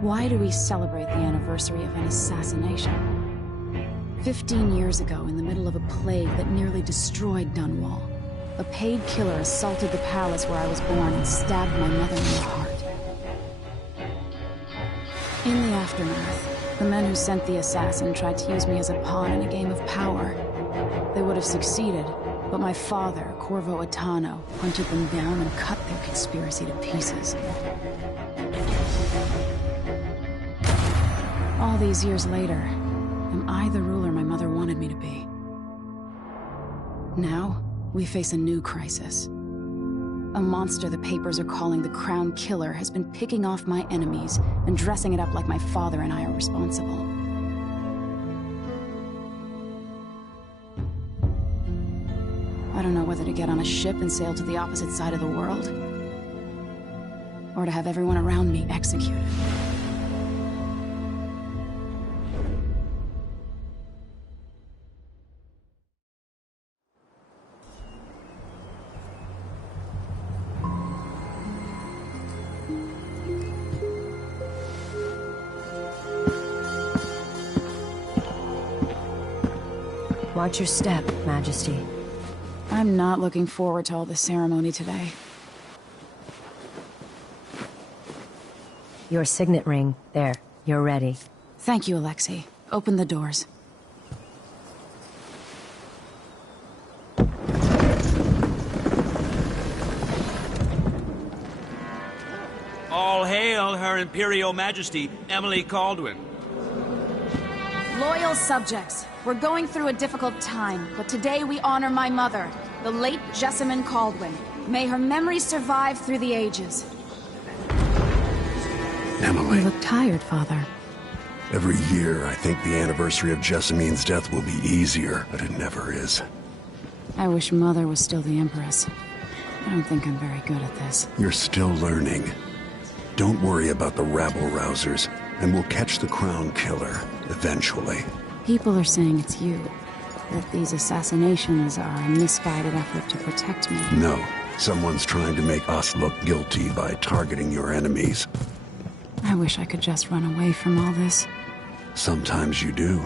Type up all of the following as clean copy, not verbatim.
Why do we celebrate the anniversary of an assassination? 15 years ago, in the middle of a plague that nearly destroyed Dunwall, a paid killer assaulted the palace where I was born and stabbed my mother in the heart. In the aftermath, the men who sent the assassin tried to use me as a pawn in a game of power. They would have succeeded, but my father, Corvo Attano, hunted them down and cut their conspiracy to pieces. All these years later, am I the ruler my mother wanted me to be? Now, we face a new crisis. A monster the papers are calling the Crown Killer has been picking off my enemies and dressing it up like my father and I are responsible. I don't know whether to get on a ship and sail to the opposite side of the world, or to have everyone around me executed. Watch your step, Majesty. I'm not looking forward to all the ceremony today. Your signet ring. There. You're ready. Thank you, Alexei. Open the doors. All hail Her Imperial Majesty, Emily Caldwin. Loyal subjects, we're going through a difficult time, but today we honor my mother, the late Jessamine Caldwin. May her memory survive through the ages. Emily. You look tired, Father. Every year, I think the anniversary of Jessamine's death will be easier, but it never is. I wish Mother was still the Empress. I don't think I'm very good at this. You're still learning. Don't worry about the rabble-rousers, and we'll catch the Crown Killer, eventually. People are saying it's you. That these assassinations are a misguided effort to protect me. No. Someone's trying to make us look guilty by targeting your enemies. I wish I could just run away from all this. Sometimes you do.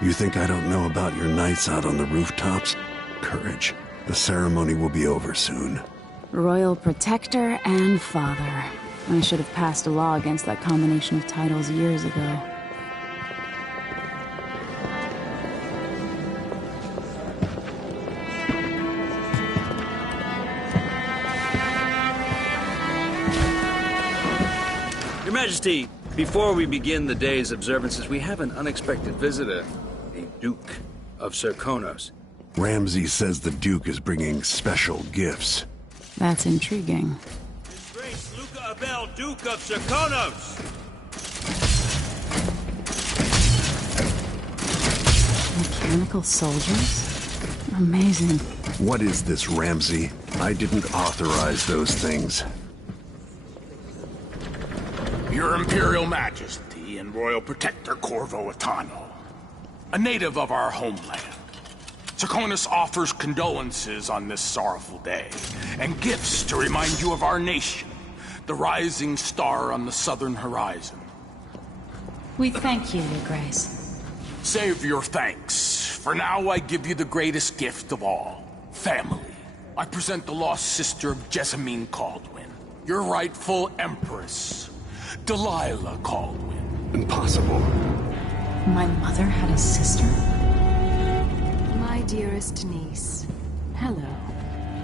You think I don't know about your nights out on the rooftops? Courage. The ceremony will be over soon. Royal Protector and Father. I should have passed a law against that combination of titles years ago. Your Majesty, before we begin the day's observances, we have an unexpected visitor, the Duke of Serkonos. Ramsay says the Duke is bringing special gifts. That's intriguing. His Grace Luca Abel, Duke of Serkonos! Mechanical soldiers? Amazing. What is this, Ramsay? I didn't authorize those things. Your Imperial Majesty and Royal Protector Corvo Attano, a native of our homeland. Serkonos offers condolences on this sorrowful day, and gifts to remind you of our nation, the rising star on the southern horizon. We thank you, Your Grace. Save your thanks. For now, I give you the greatest gift of all, family. I present the lost sister of Jessamine Caldwin, your rightful Empress, Delilah Caldwin. Impossible. My mother had a sister? My dearest niece, hello.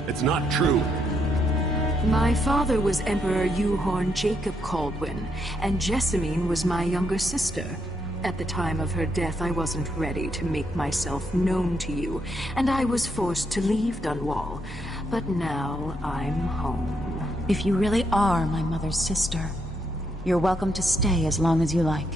It's not true. My father was Emperor Euhorn Jacob Caldwin, and Jessamine was my younger sister. At the time of her death, I wasn't ready to make myself known to you, and I was forced to leave Dunwall. But now I'm home. If you really are my mother's sister, you're welcome to stay as long as you like.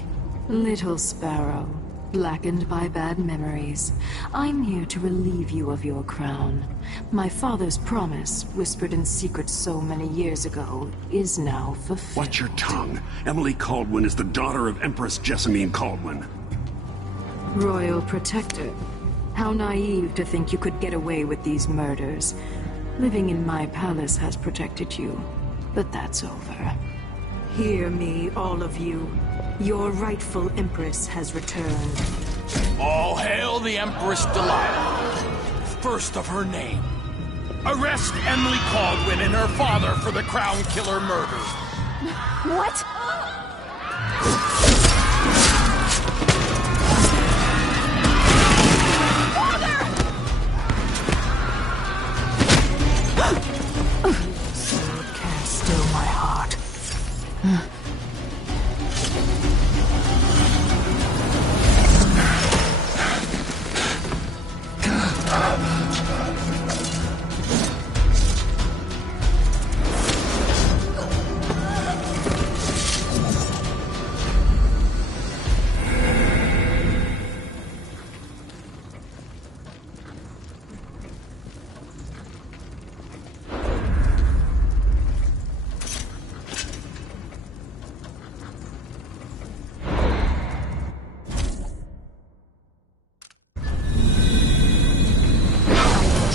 Little sparrow, blackened by bad memories, I'm here to relieve you of your crown. My father's promise, whispered in secret so many years ago, is now fulfilled. Watch your tongue. Emily Caldwin is the daughter of Empress Jessamine Caldwin. Royal Protector, how naive to think you could get away with these murders. Living in my palace has protected you, but that's over. Hear me, all of you. Your rightful Empress has returned. All hail the Empress Delilah, first of her name. Arrest Emily Caldwin and her father for the Crown Killer murder. What? Sword can't still my heart.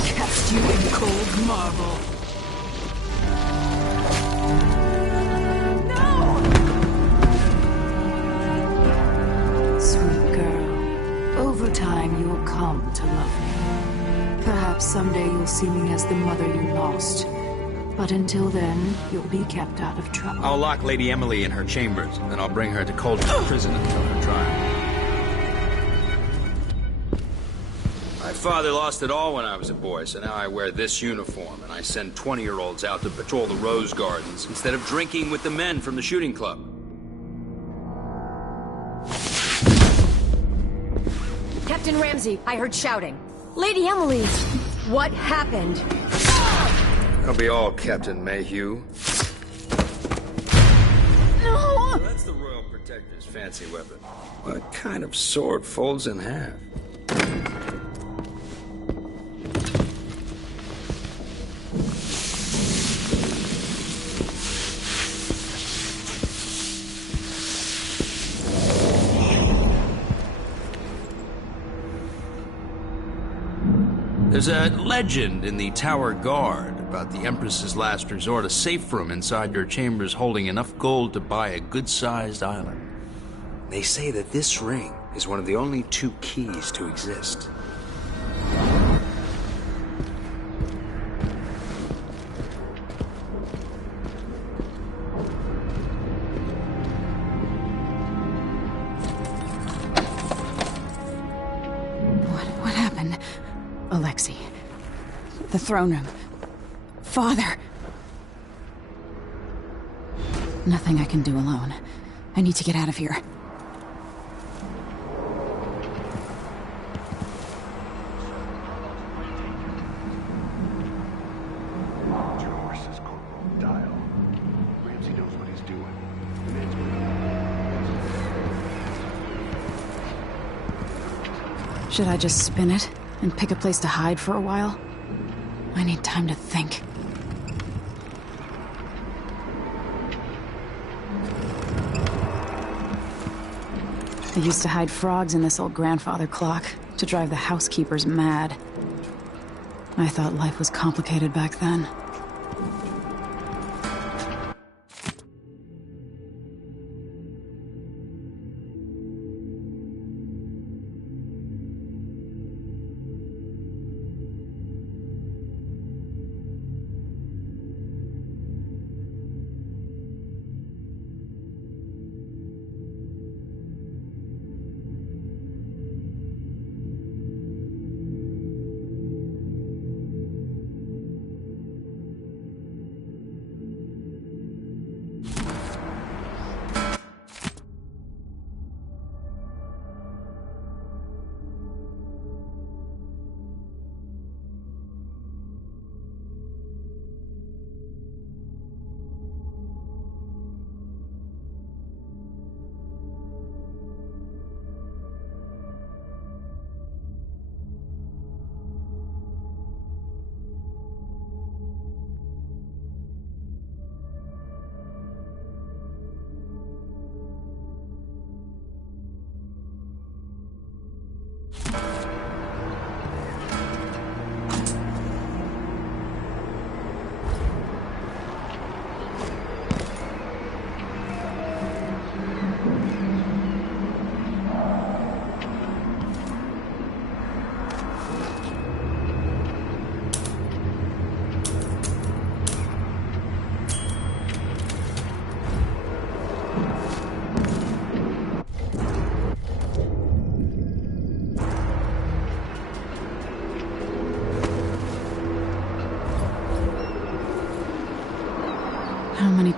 Cast you in cold marble. Sweet girl, over time you'll come to love me. Perhaps someday you'll see me as the mother you lost. But until then, you'll be kept out of trouble. I'll lock Lady Emily in her chambers, and I'll bring her to Coldwood Prison until her trial. My father lost it all when I was a boy, so now I wear this uniform, and I send 20-year-olds out to patrol the rose gardens instead of drinking with the men from the shooting club. Captain Ramsey, I heard shouting. Lady Emily, what happened? That'll be all, Captain Mayhew. No! So that's the Royal Protector's fancy weapon. What kind of sword folds in half? There's a legend in the Tower Guard about the Empress's last resort, a safe room inside your chambers holding enough gold to buy a good-sized island. They say that this ring is one of the only 2 keys to exist. What happened? Alexei. The throne room. Father. Nothing I can do alone. I need to get out of here. Your horses, Corporal. Dial. Ramsey knows what he's doing. Should I just spin it and pick a place to hide for a while? I need time to think. I used to hide frogs in this old grandfather clock to drive the housekeepers mad. I thought life was complicated back then.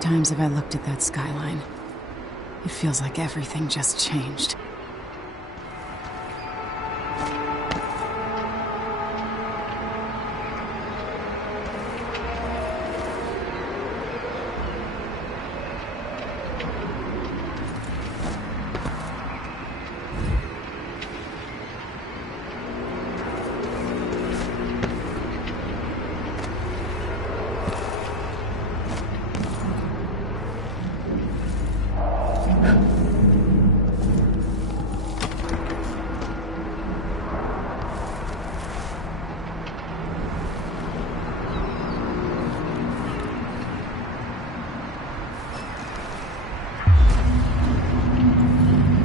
times have I looked at that skyline? It feels like everything just changed.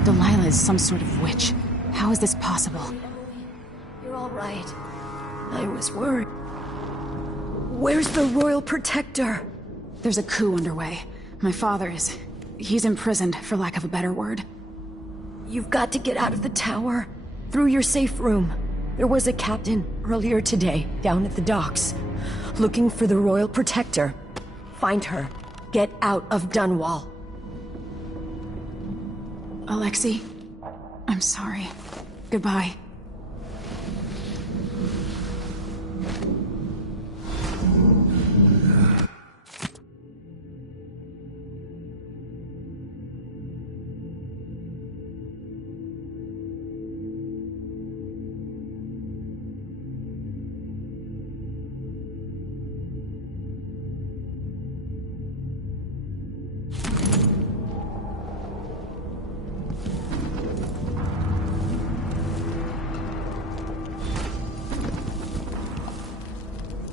Delilah is some sort of witch. How is this possible? You're all right. I was worried. Where's the Royal Protector? There's a coup underway. My father is... he's imprisoned, for lack of a better word. You've got to get out of the tower. Through your safe room. There was a captain earlier today, down at the docks. Looking for the Royal Protector. Find her. Get out of Dunwall. Alexei, I'm sorry. Goodbye.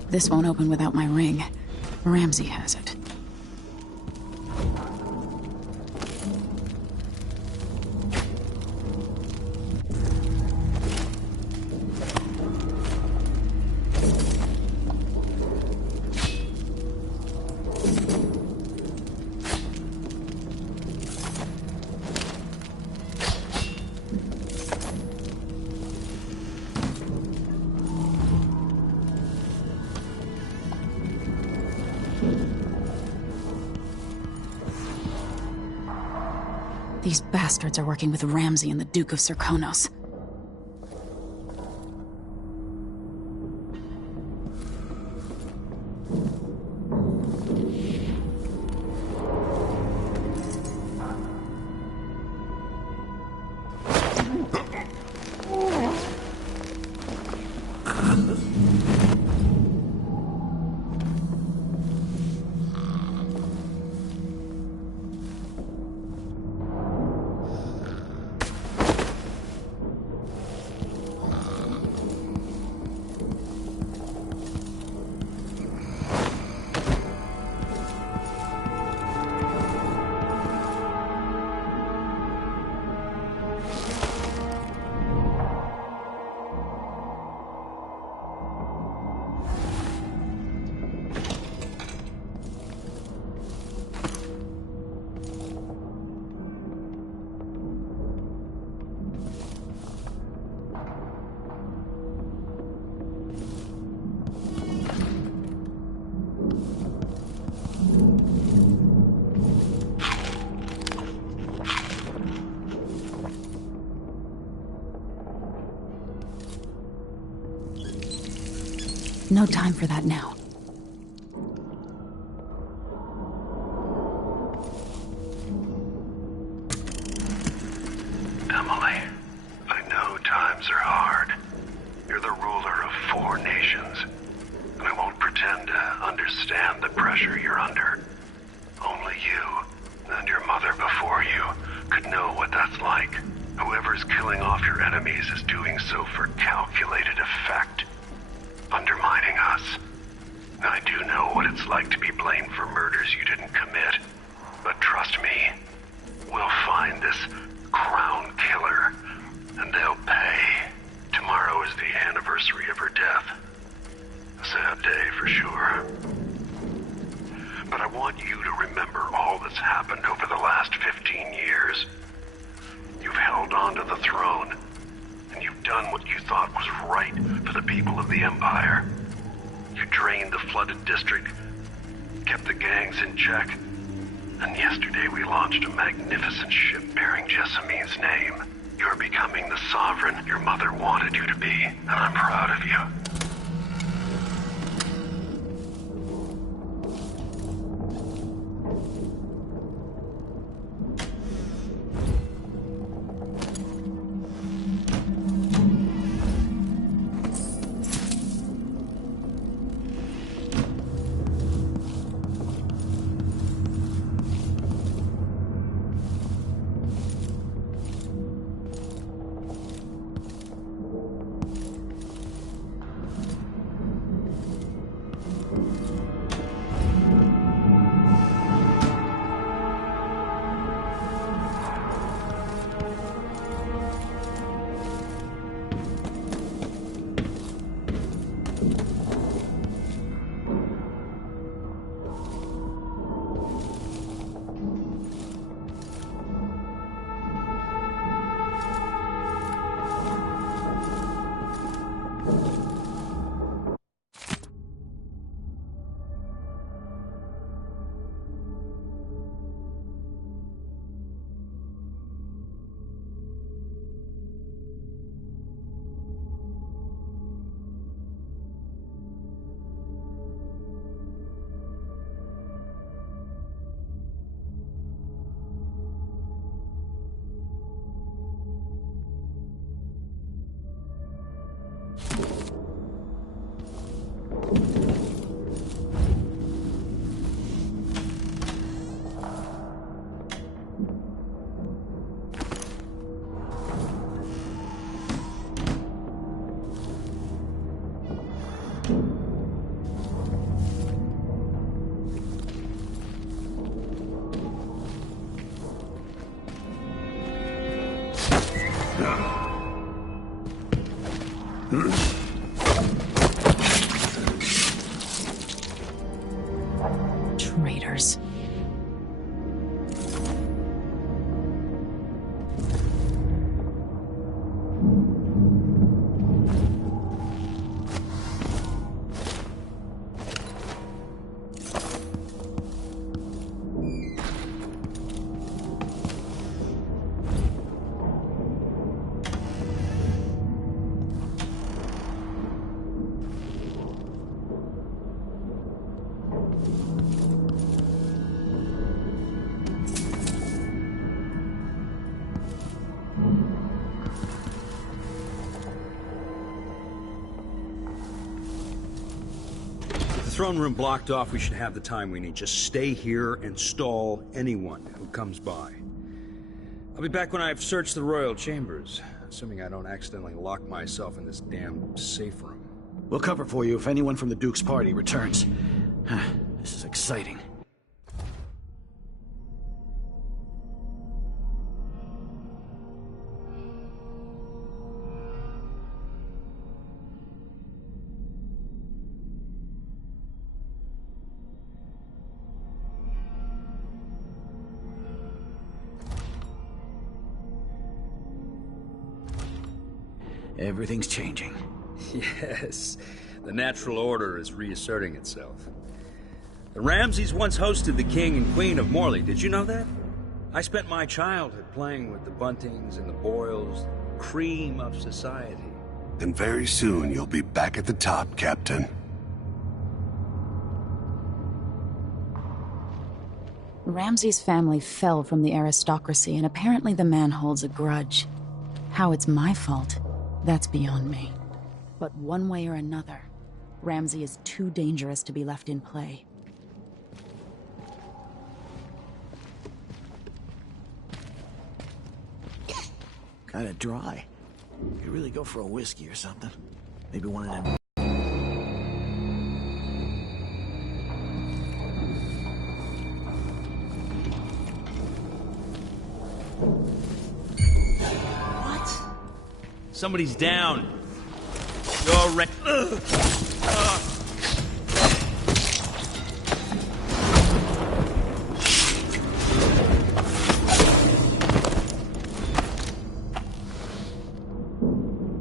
This won't open without my ring. Ramsey has it. These bastards are working with Ramsey and the Duke of Serkonos. No time for that now. Emily, I know times are hard. You're the ruler of 4 nations, and I won't pretend to understand the pressure you're under. Only you, and your mother before you, could know what that's like. Whoever's killing off your enemies is doing so for calculated effect, undermining us. I do know what it's like to be blamed for murders you didn't commit, but trust me, we'll find this crown killer, and they'll pay. Tomorrow is the anniversary of her death. A sad day for sure. But I want you to remember all that's happened over the last 15 years. You've held on to the throne, and you've done what you thought was right for the people of the Empire. You drained the flooded district, kept the gangs in check, And yesterday we launched a magnificent ship bearing Jessamine's name. You're becoming the sovereign your mother wanted you to be, and I'm proud of you. Traitors. Throne room blocked off. We should have the time we need. Just stay here and stall anyone who comes by. I'll be back when I've searched the royal chambers, assuming I don't accidentally lock myself in this damn safe room. We'll cover for you if anyone from the Duke's party returns. This is exciting. Everything's changing. Yes, the natural order is reasserting itself. The Ramseys once hosted the King and Queen of Morley. Did you know that? I spent my childhood playing with the Buntings and the Boyles, cream of society. And very soon you'll be back at the top, Captain. Ramsay's family fell from the aristocracy, and apparently the man holds a grudge. How it's my fault, that's beyond me. But one way or another, Ramsay is too dangerous to be left in play. Kinda dry. You really go for a whiskey or something. Maybe one of them. What? Somebody's down. You're right.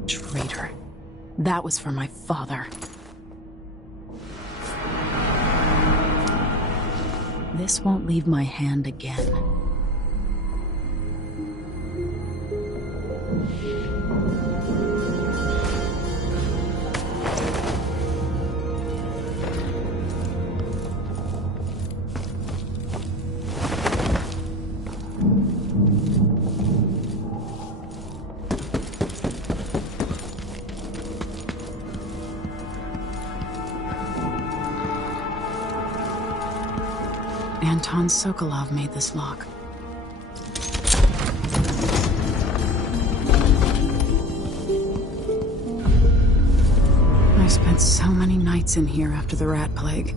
Traitor. That was for my father. This won't leave my hand again. Anton Sokolov made this lock. I spent so many nights in here after the rat plague.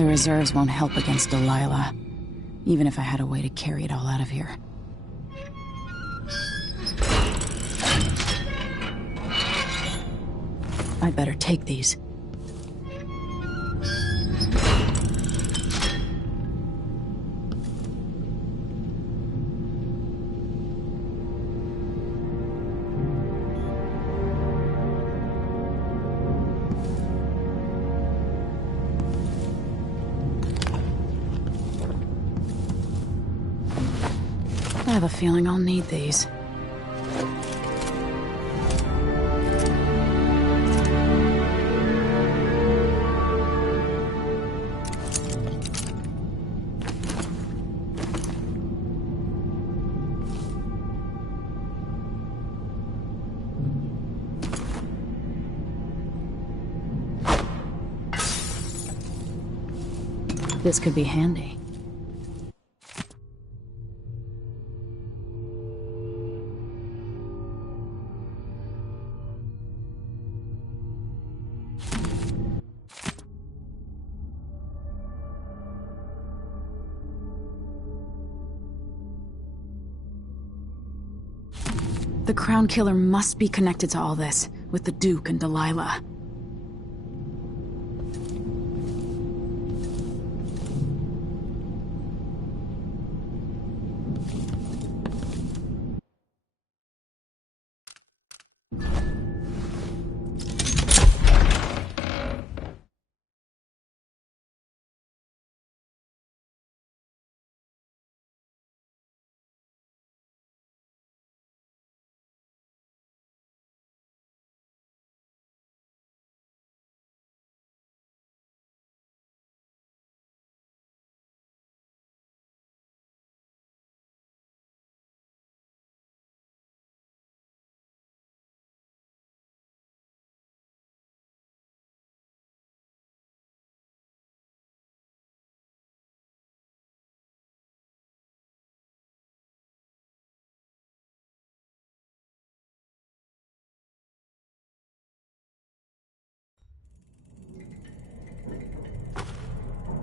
The reserves won't help against Delilah, even if I had a way to carry it all out of here. I better take these. I have a feeling I'll need these. This could be handy. The Crown Killer must be connected to all this, with the Duke and Delilah.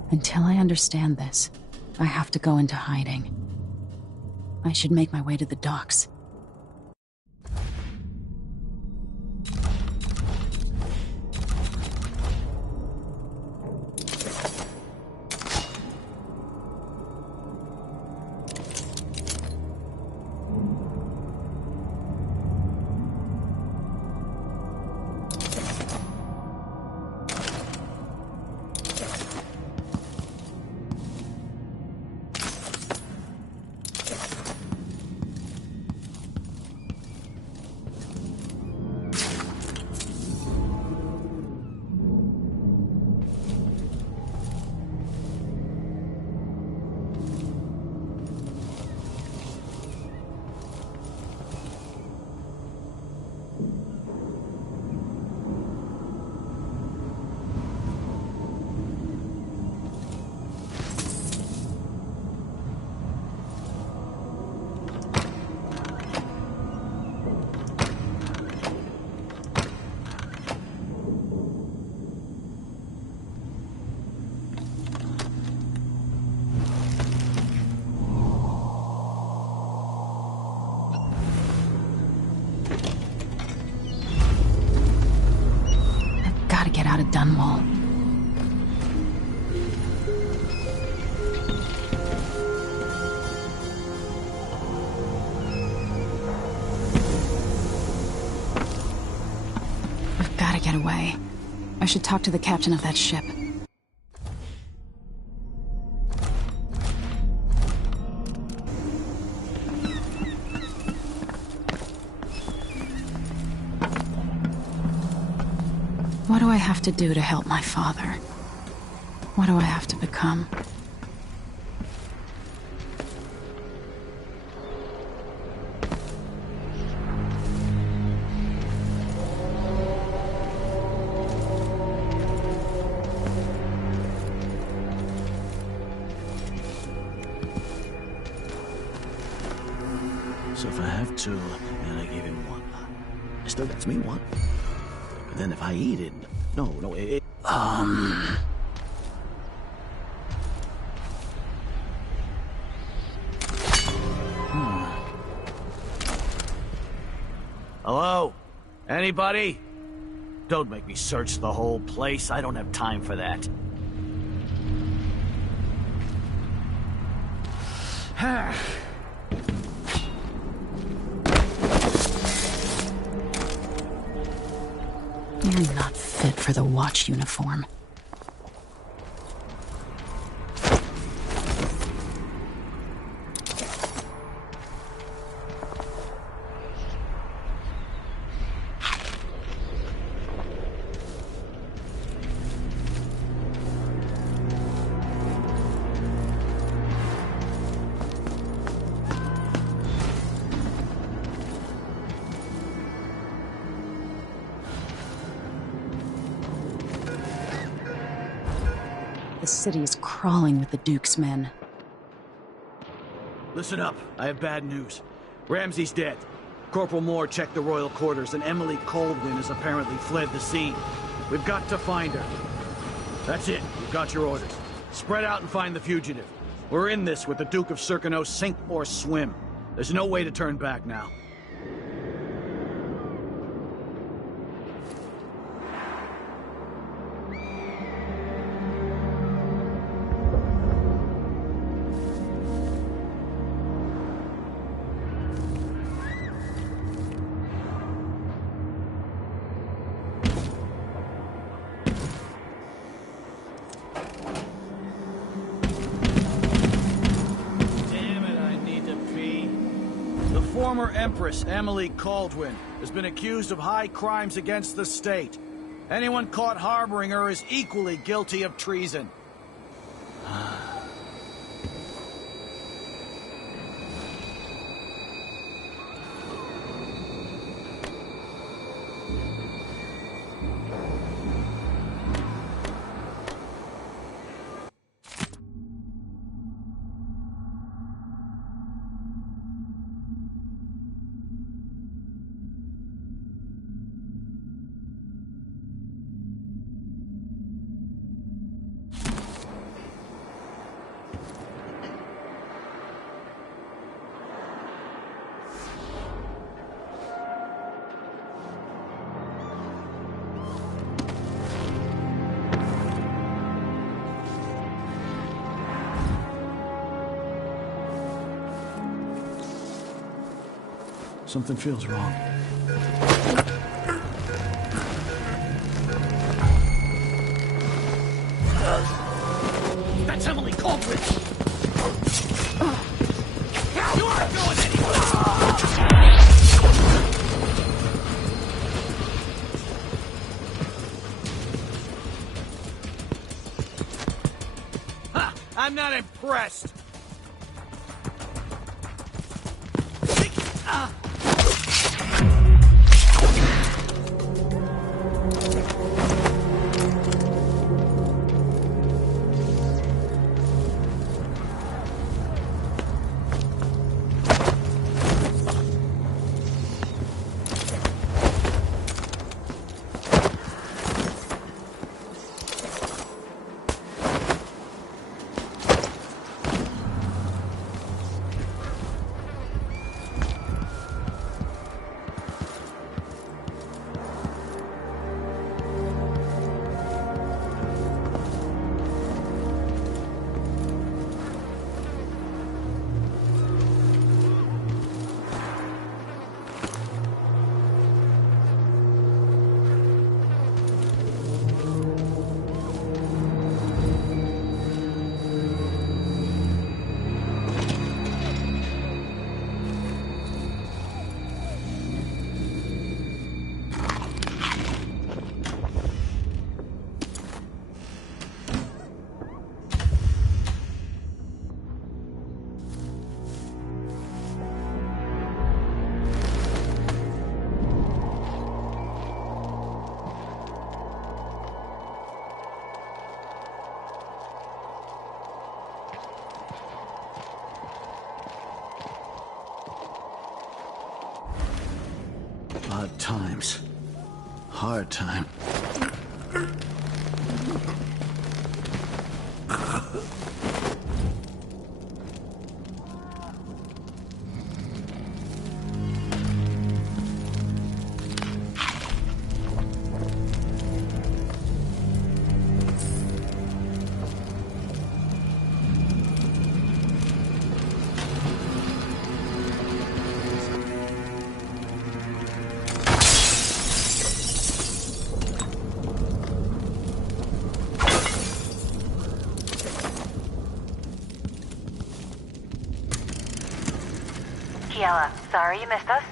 Until I understand this, I have to go into hiding. I should make my way to the docks. Get out of Dunwall. We've got to get away. I should talk to the captain of that ship. What do I have to do to help my father? What do I have to become? So if I have two, and I gave him one, it still gets me one. But then if I eat it, no, Hello? Anybody? Don't make me search the whole place. I don't have time for that. You're not fit for the watch uniform. The city is crawling with the Duke's men. Listen up. I have bad news. Ramsey's dead. Corporal Moore checked the royal quarters, and Emily Coldwin has apparently fled the scene. We've got to find her. That's it. You've got your orders. Spread out and find the fugitive. We're in this with the Duke of Circano, sink or swim. There's no way to turn back now. Former Empress Emily Caldwin has been accused of high crimes against the state. Anyone caught harboring her is equally guilty of treason. Something feels wrong. That's Emily Caldwin! You aren't going anywhere! Ha! I'm not impressed! Odd times. Hard time. Daniela, sorry you missed us.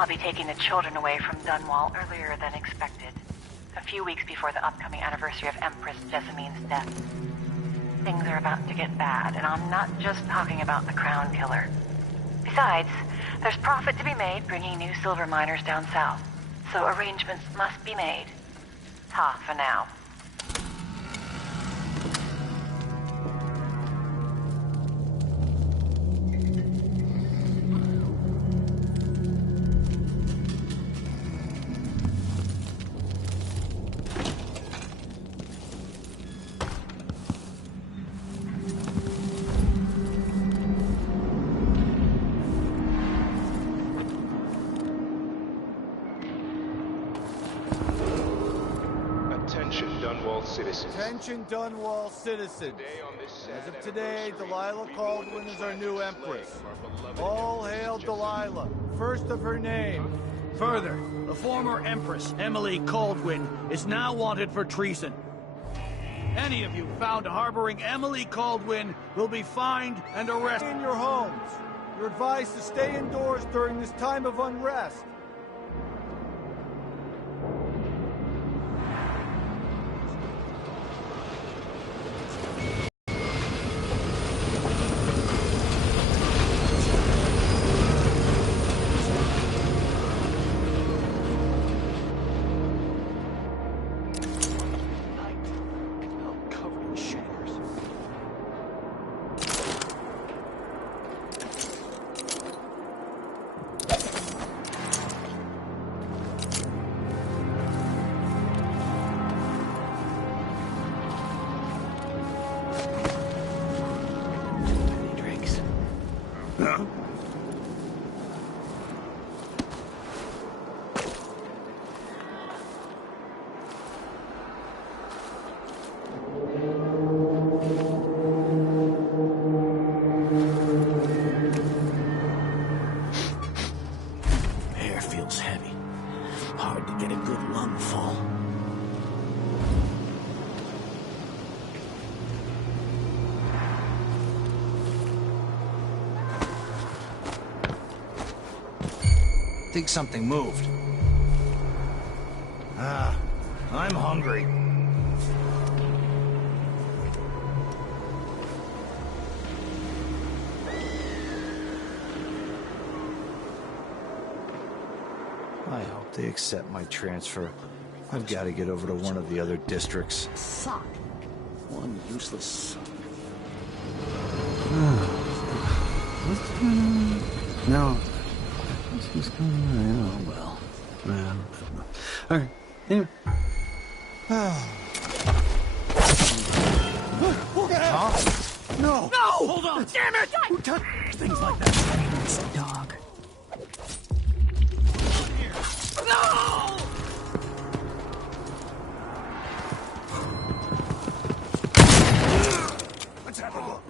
I'll be taking the children away from Dunwall earlier than expected. A few weeks before the upcoming anniversary of Empress Jessamine's death. Things are about to get bad, and I'm not just talking about the Crown Killer. Besides, there's profit to be made bringing new silver miners down south. So arrangements must be made. Ta for now. Attention Dunwall citizens. As of today, Delilah Caldwin is our new Empress. All hail Delilah, first of her name. Further, the former Empress, Emily Caldwin, is now wanted for treason. Any of you found harboring Emily Caldwin will be fined and arrested. In your homes. You're advised to stay indoors during this time of unrest. I think something moved. I'm hungry. I hope they accept my transfer. I've got to get over to one of the other districts. Son. One useless son. What's going on? No. What's going on? Oh, well. All right. Anyway. Huh? No! No! Hold on! Damn it! Who does things like that? It's a dog. No! Let's have a look.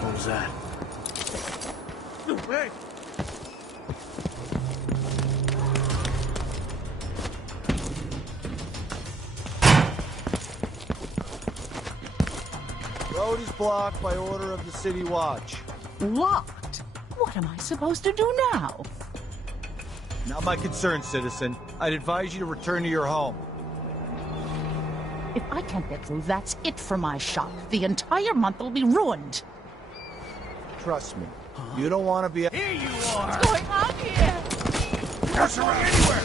What was that? Hey! Road is blocked by order of the City Watch. What? What am I supposed to do now? Not my concern, citizen. I'd advise you to return to your home. If I can't get through, that's it for my shop. The entire month will be ruined. Trust me. You don't want to be... Here you are! What's going on here? Not going anywhere!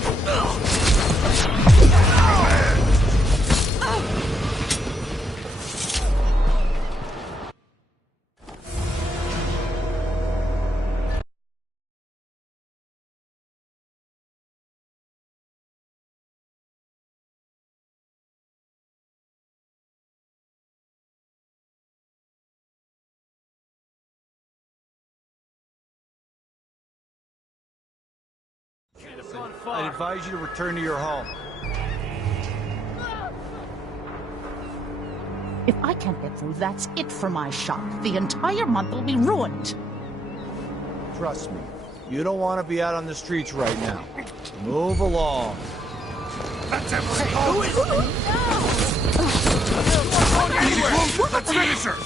I'd advise you to return to your home. If I can't get through, that's it for my shop. The entire month will be ruined. Trust me. You don't want to be out on the streets right now. Move along. That's Emily! Hey, who is it? No! Let's finish her!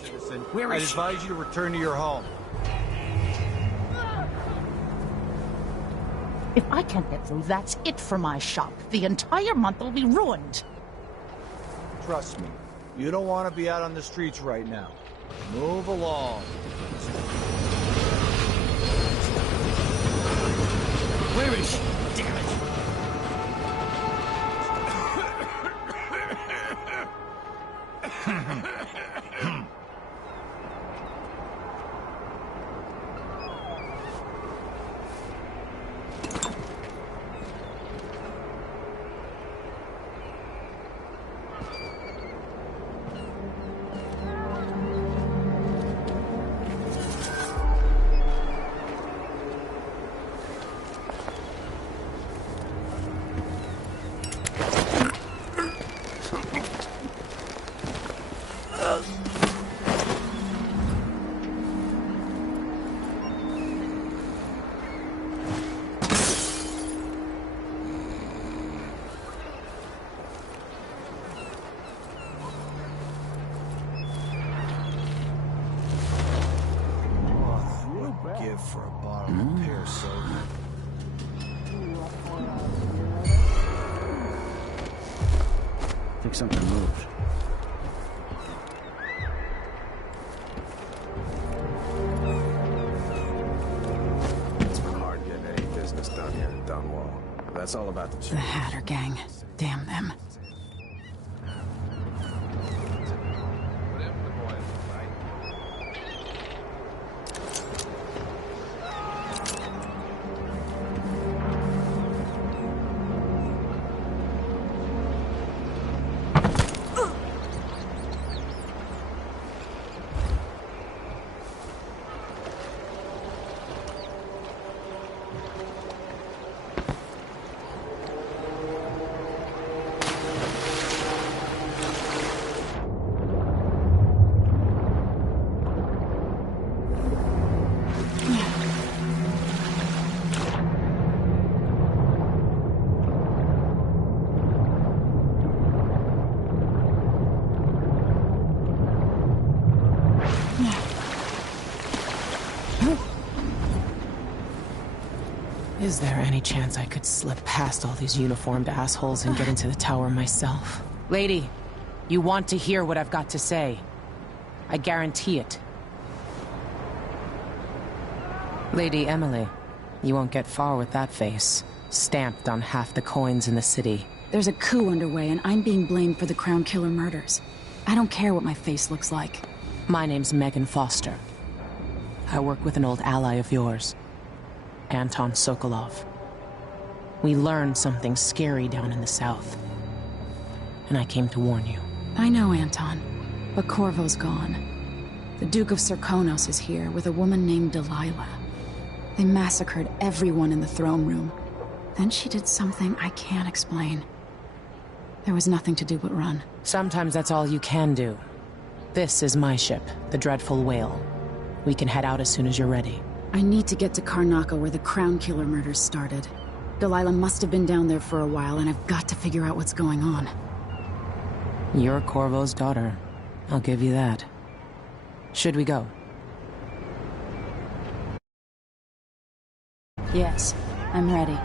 Citizen, Where I is she? advise you to return to your home. If I can't get through, that's it for my shop. The entire month will be ruined. Trust me, you don't want to be out on the streets right now. Move along. Where is she? Damn it! Give for a bottle of pear soda. Think something moved. It's been hard getting any business done here in Dunwall. That's all about the The Hatter gang. Damn them. Is there any chance I could slip past all these uniformed assholes and get into the tower myself? Lady, you want to hear what I've got to say. I guarantee it. Lady Emily, you won't get far with that face. Stamped on half the coins in the city. There's a coup underway, and I'm being blamed for the Crown Killer murders. I don't care what my face looks like. My name's Megan Foster. I work with an old ally of yours, Anton Sokolov. We learned something scary down in the south, and I came to warn you. I know, Anton, but Corvo's gone. The Duke of Serkonos is here with a woman named Delilah. They massacred everyone in the throne room. Then she did something I can't explain. There was nothing to do but run. Sometimes that's all you can do. This is my ship, the Dreadful Whale. We can head out as soon as you're ready. I need to get to Karnaca where the Crown Killer murders started. Delilah must have been down there for a while, and I've got to figure out what's going on. You're Corvo's daughter. I'll give you that. Should we go? Yes, I'm ready.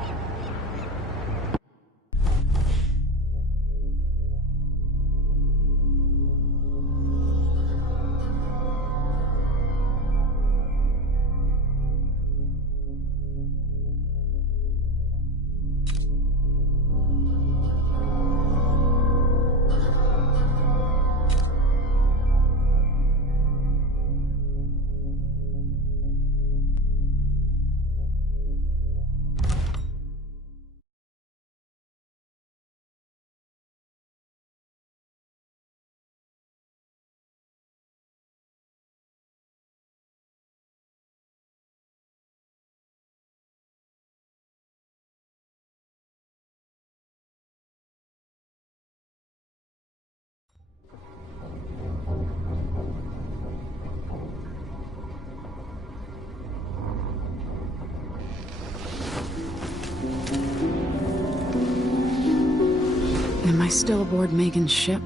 I still aboard Megan's ship?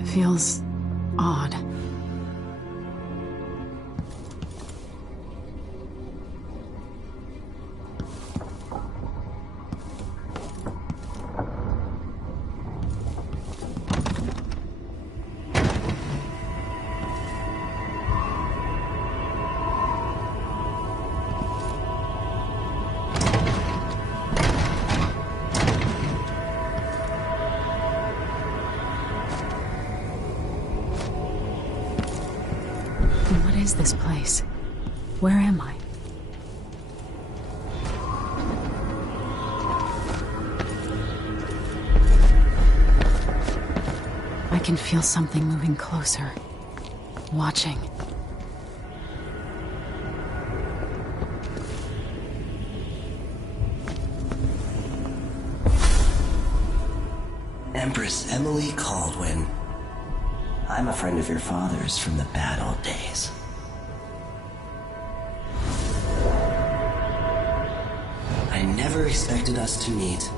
It feels odd. What is this place? Where am I? I can feel something moving closer. Watching. Empress Emily Caldwin. I'm a friend of your father's from the bad old days. I never expected us to meet.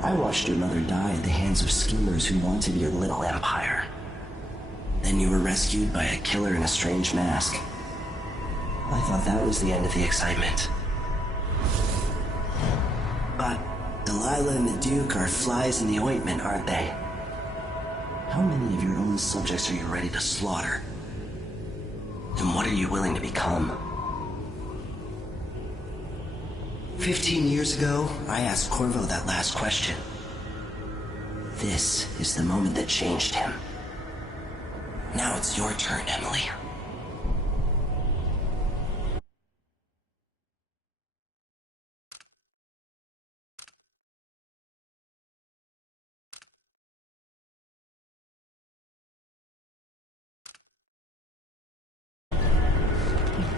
I watched your mother die at the hands of schemers who wanted your little empire. Then you were rescued by a killer in a strange mask. I thought that was the end of the excitement. But Delilah and the Duke are flies in the ointment, aren't they? How many of your own subjects are you ready to slaughter? And what are you willing to become? 15 years ago, I asked Corvo that last question. This is the moment that changed him. Now it's your turn, Emily.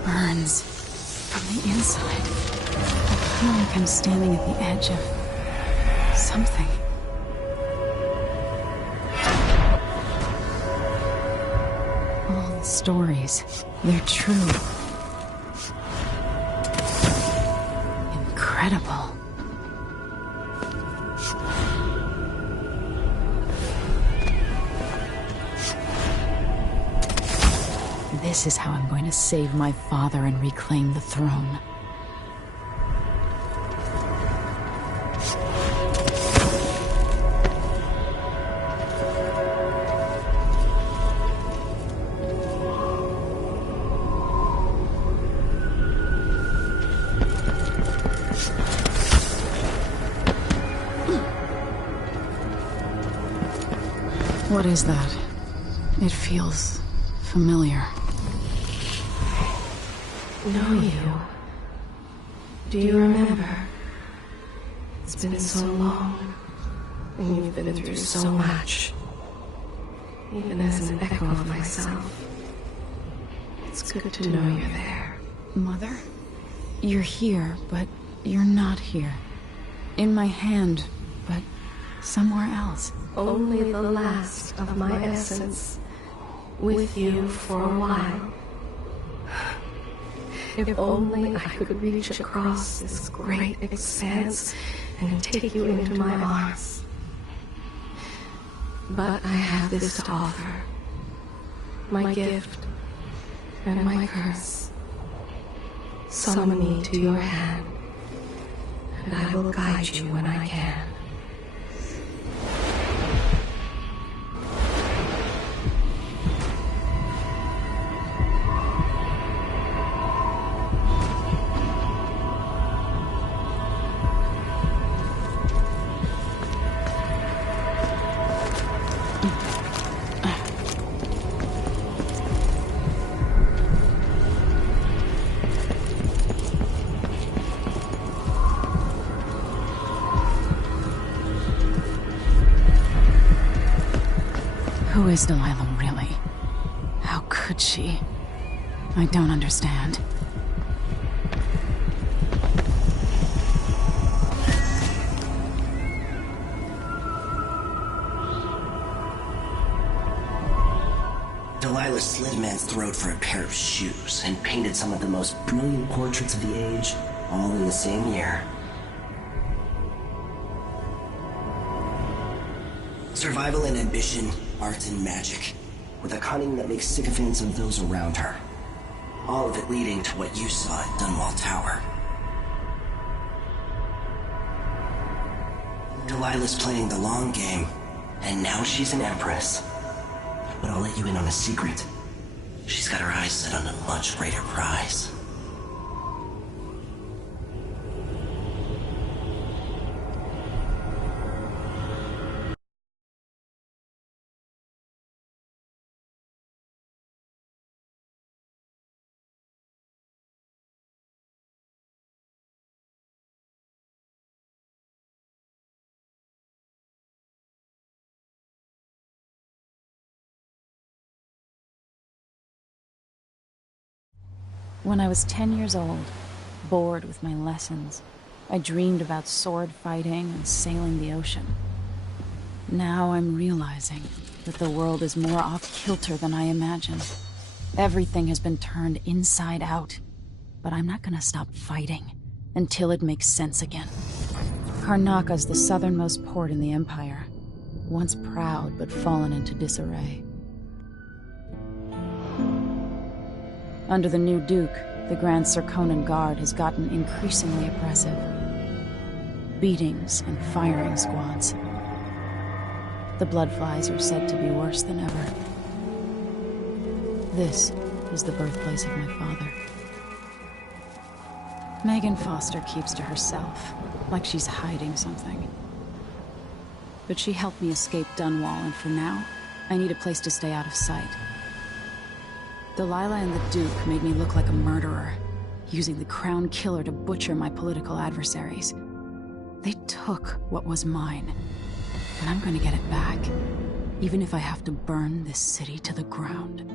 Burns from the inside. I feel like I'm standing at the edge of something. All the stories, they're true. Incredible. This is how I'm going to save my father and reclaim the throne. What is that? It feels familiar. Know you. Do you remember? It's been so long, and you've been through so much. Even as an echo of myself, it's good to know you're there. Mother? You're here, but you're not here. In my hand, but somewhere else. Only the last of my essence, with you for a while. If only I could reach across this great expanse and take you into my arms. But I have this to offer. My gift and my curse. Summon me to your hand, and I will guide you when I can. Who is Delilah really? How could she? I don't understand. Delilah slit a man's throat for a pair of shoes and painted some of the most brilliant portraits of the age, all in the same year. Survival and ambition, art and magic, with a cunning that makes sycophants of those around her. All of it leading to what you saw at Dunwall Tower. Delilah's playing the long game, and now she's an empress. But I'll let you in on a secret. She's got her eyes set on a much greater prize. When I was 10 years old, bored with my lessons, I dreamed about sword fighting and sailing the ocean. Now I'm realizing that the world is more off-kilter than I imagined. Everything has been turned inside out, but I'm not gonna stop fighting until it makes sense again. Karnaka's the southernmost port in the Empire, once proud but fallen into disarray. Under the new Duke, the Grand Serkonan Guard has gotten increasingly oppressive. Beatings and firing squads. The Bloodflies are said to be worse than ever. This is the birthplace of my father. Megan Foster keeps to herself, like she's hiding something. But she helped me escape Dunwall, and for now, I need a place to stay out of sight. Delilah and the Duke made me look like a murderer, using the Crown Killer to butcher my political adversaries. They took what was mine, and I'm gonna get it back, even if I have to burn this city to the ground.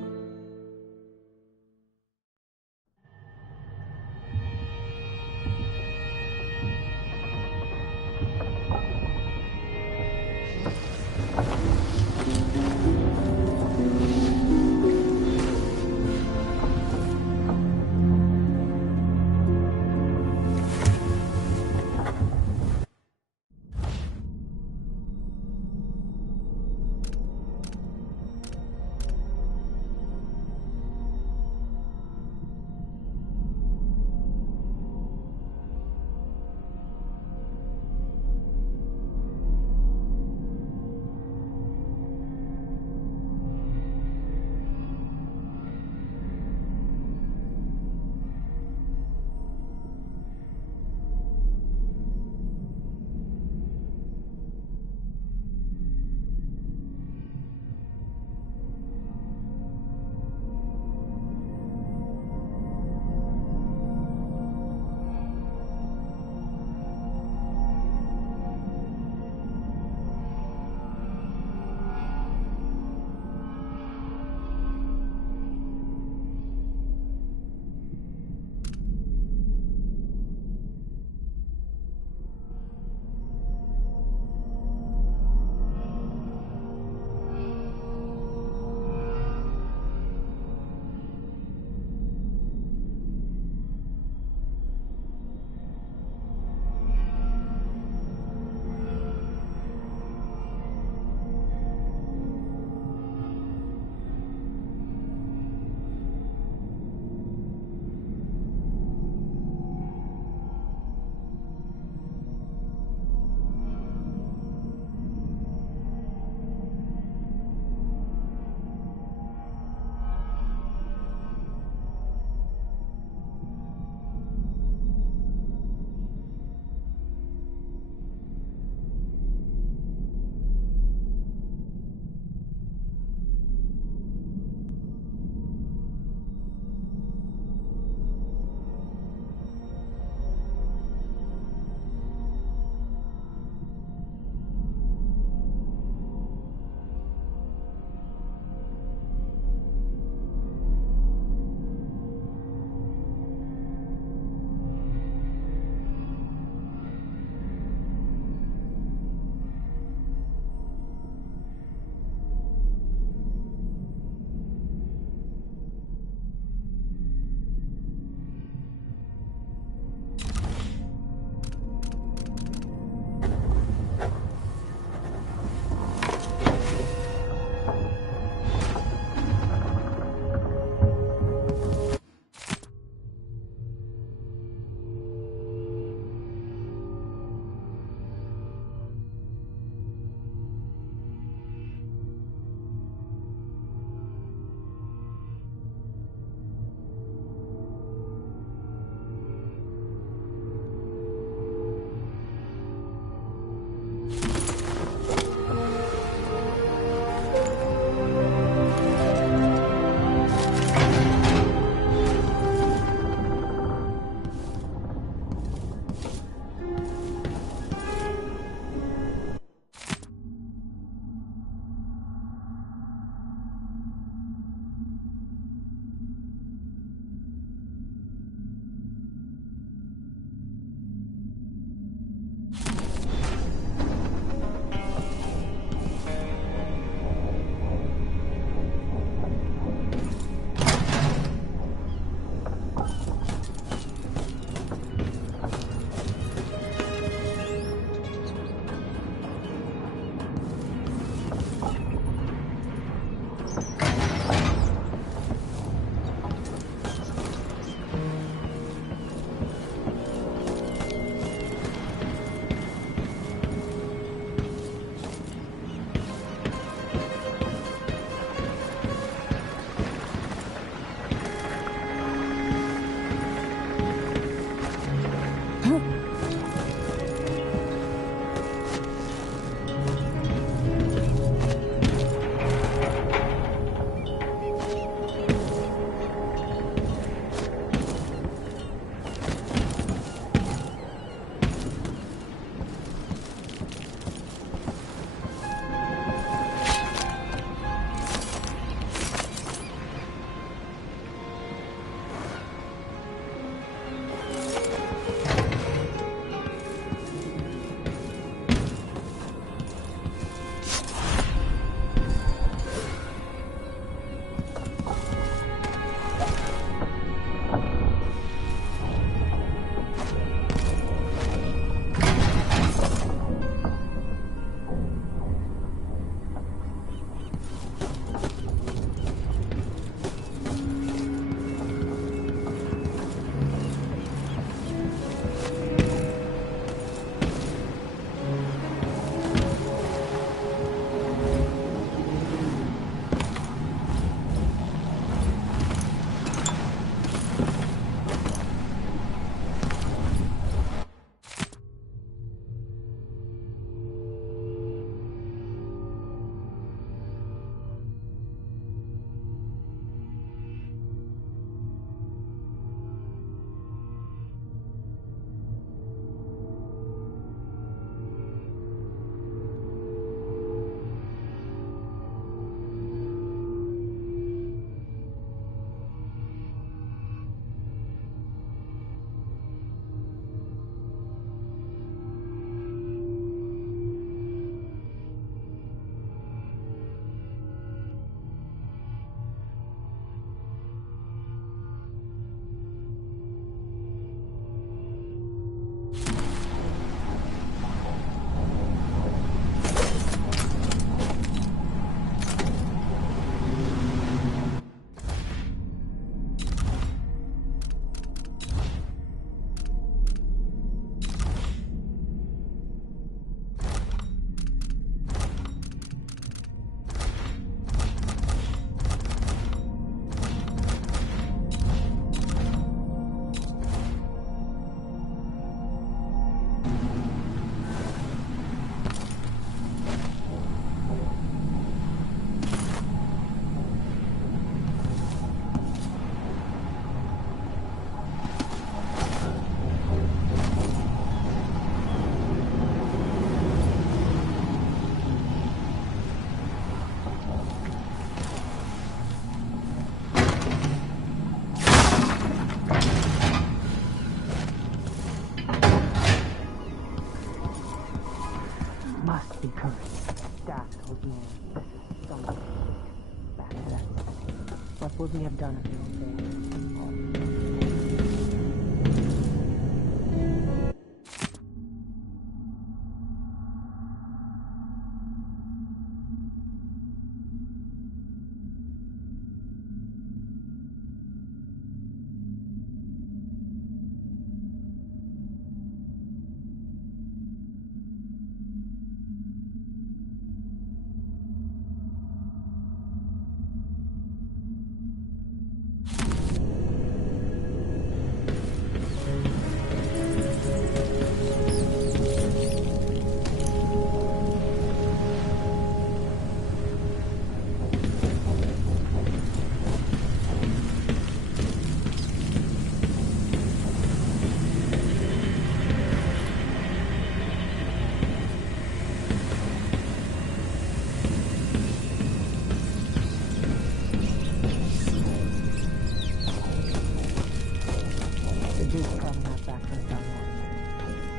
would we have done if we were failed?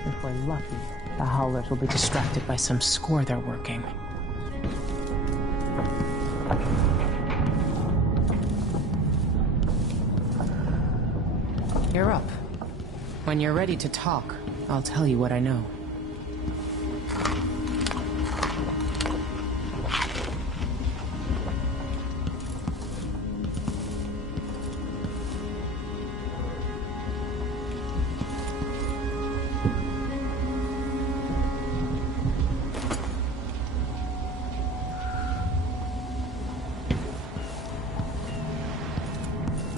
If we're lucky, the Howlers will be distracted by some score they're working. You're up. When you're ready to talk, I'll tell you what I know.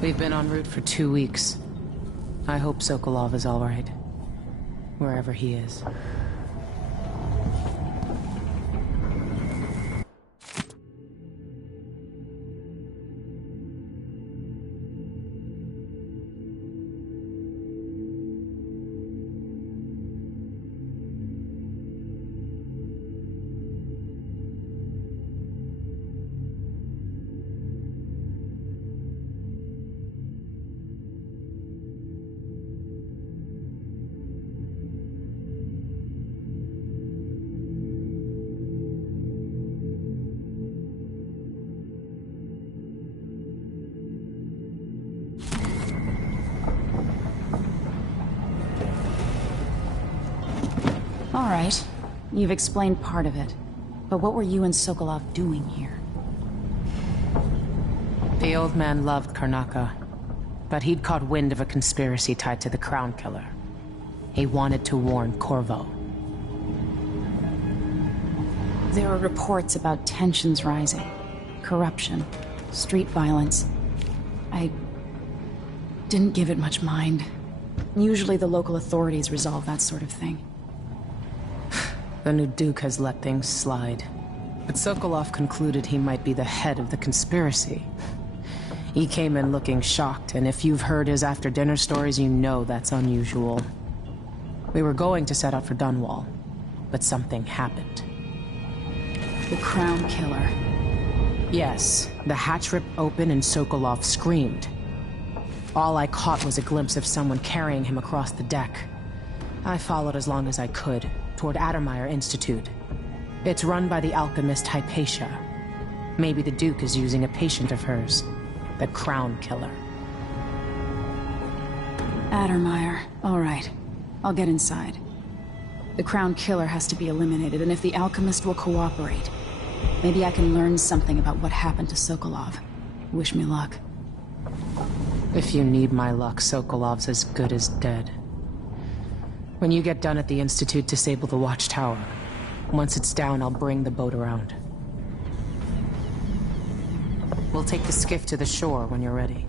We've been en route for 2 weeks. I hope Sokolov is all right, wherever he is. All right. You've explained part of it. But what were you and Sokolov doing here? The old man loved Karnaka, but he'd caught wind of a conspiracy tied to the Crown Killer. He wanted to warn Corvo. There are reports about tensions rising, corruption, street violence. I didn't give it much mind. Usually the local authorities resolve that sort of thing. The new Duke has let things slide. But Sokolov concluded he might be the head of the conspiracy. He came in looking shocked, and if you've heard his after-dinner stories, you know that's unusual. We were going to set out for Dunwall, but something happened. The Crown Killer. Yes, the hatch ripped open and Sokolov screamed. All I caught was a glimpse of someone carrying him across the deck. I followed as long as I could, toward Addermeyer Institute. It's run by the alchemist Hypatia. Maybe the Duke is using a patient of hers, the Crown Killer. Addermeyer. All right. I'll get inside. The Crown Killer has to be eliminated, and if the alchemist will cooperate, maybe I can learn something about what happened to Sokolov. Wish me luck. If you need my luck, Sokolov's as good as dead. When you get done at the Institute, disable the watchtower. Once it's down, I'll bring the boat around. We'll take the skiff to the shore when you're ready.